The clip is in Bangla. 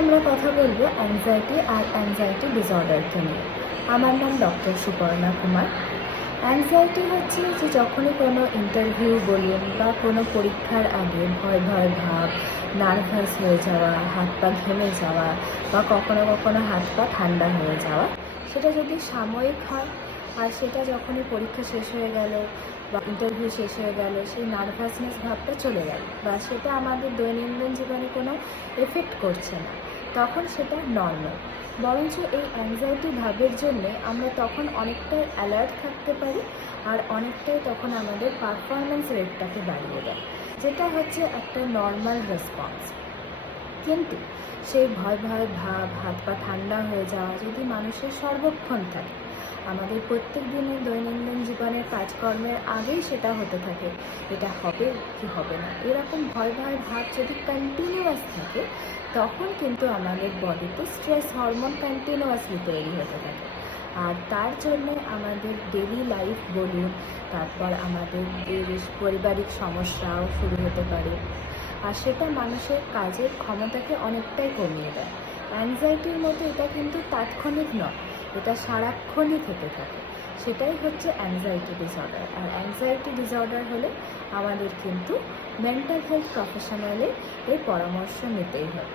আমরা কথা বলবো অ্যাংজাইটি আর অ্যাংজাইটি ডিসঅর্ডারকে নিয়ে। আমার নাম ডক্টর সুপর্ণা কুমার। অ্যাংজাইটি হচ্ছে যে যখনই কোনো ইন্টারভিউ বলুন বা কোনো পরীক্ষার আগে ভয় ভয় ভাব, নার্ভাস হয়ে যাওয়া, হাত পা ঘেমে যাওয়া বা কখনো কখনো হাত পা ঠান্ডা হয়ে যাওয়া, সেটা যদি সাময়িক হয় আর সেটা যখনই পরীক্ষা শেষ হয়ে গেল বা ইন্টারভিউ শেষ হয়ে গেল সেই নার্ভাসনেস ভাবটা চলে গেল বা সেটা আমাদের দৈনন্দিন জীবনে কোনো এফেক্ট করছে না, তখন সেটা নর্মাল। বরঞ্চ এই অ্যাংজাইটি ভাবের জন্যে আমরা তখন অনেকটাই অ্যালার্ট থাকতে পারি আর অনেকটাই তখন আমাদের পারফরমেন্স রেটটাকে বাড়িয়ে দেয়, যেটা হচ্ছে একটা নর্মাল রেসপন্স। কিন্তু সেই ভয় ভয় ভাব, হাত পা ঠান্ডা হয়ে যাওয়া যদি মানুষের সর্বক্ষণ থাকে, আমাদের প্রত্যেক দিনের দৈনন্দিন জীবনের কাজকর্মের আগেই সেটা হতে থাকে, এটা হবে কি হবে না এরকম ভয় ভয় ভাব যদি কন্টিনিউয়াস থাকে, তখন কিন্তু আমাদের বডিতে স্ট্রেস হরমোন কন্টিনিউয়াসলি তৈরি হতে থাকে। আর তার জন্য আমাদের ডেলি লাইফ বলুন, তারপর আমাদের পারিবারিক সমস্যাও শুরু হতে পারে, আর সেটা মানুষের কাজের ক্ষমতাকে অনেকটাই কমিয়ে দেয়। অ্যাংজাইটির মতো এটা কিন্তু তাৎক্ষণিক নয়, এটা সারাক্ষণই থেকে থাকে। সেটাই হচ্ছে অ্যাংজাইটি ডিসঅর্ডার। আর অ্যাংজাইটি ডিসঅর্ডার হলে আমাদের কিন্তু মেন্টাল হেলথ প্রফেশনালের এই পরামর্শ নিতেই হবে।